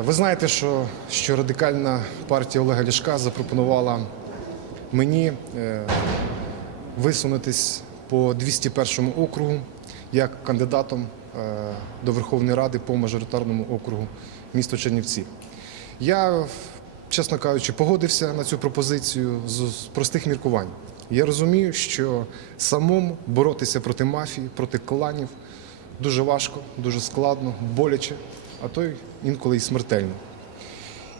Ви знаєте, що, що радикальна партія Олега Ляшка запропонувала мені е, висунутись по 201 округу як кандидатом е, до Верховної Ради по мажоритарному округу міста Чернівці. Я, чесно кажучи, погодився на цю пропозицію з, з простих міркувань. Я розумію, що самому боротися проти мафії, проти кланів дуже важко, дуже складно, боляче, а то й інколи й смертельно.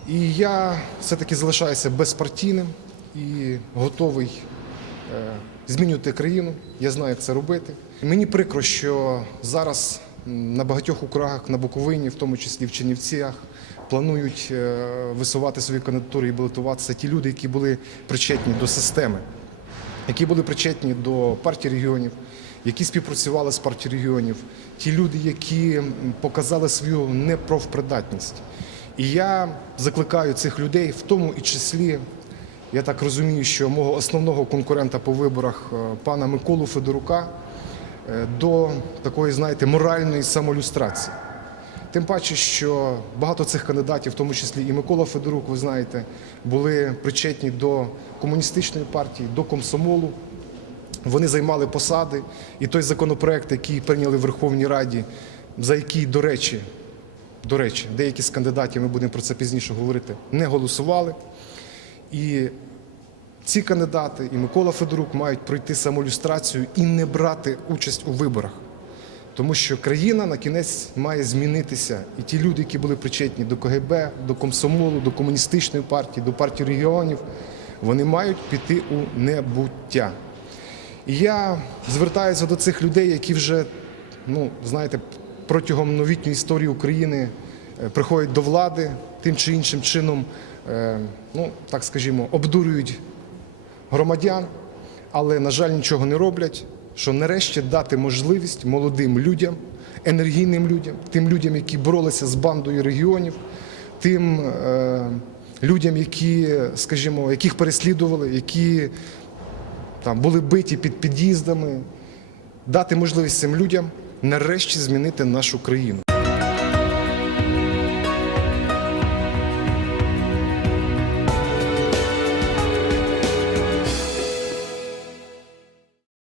І я все-таки залишаюся безпартійним і готовий е, змінювати країну. Я знаю, як це робити. Мені прикро, що зараз на багатьох округах на Буковині, в тому числі в Чернівцях, планують е, висувати свої кандидатури і балотуватися ті люди, які були причетні до системи, які були причетні до партії регіонів, які співпрацювали з партією регіонів, ті люди, які показали свою неправопридатність. І я закликаю цих людей, в тому і числі, я так розумію, що мого основного конкурента по виборах е, пана Миколу Федорука е, до такої, знаєте, моральної самолюстрації. Тим паче, що багато цих кандидатів, в тому числі і Микола Федорук, ви знаєте, були причетні до комуністичної партії, до комсомолу. Вони займали посади, і той законопроект, який прийняли в Верховній Раді, за який, до речі, до речі, деякі з кандидатів, ми будемо про це пізніше говорити, не голосували. І ці кандидати, і Микола Федорук, мають пройти самолюстрацію і не брати участь у виборах. Тому що країна на кінець має змінитися. І ті люди, які були причетні до КГБ, до комсомолу, до комуністичної партії, до партії регіонів, вони мають піти у небуття. І я звертаюся до цих людей, які вже, ну, знаєте, протягом новітньої історії України е, приходять до влади тим чи іншим чином, е, ну, так скажімо, обдурюють громадян, але, на жаль, нічого не роблять. Що нарешті дати можливість молодим людям, енергійним людям, тим людям, які боролися з бандою регіонів, тим е, людям, які, скажімо, яких переслідували, які там були биті під під'їздами, дати можливість цим людям нарешті змінити нашу країну.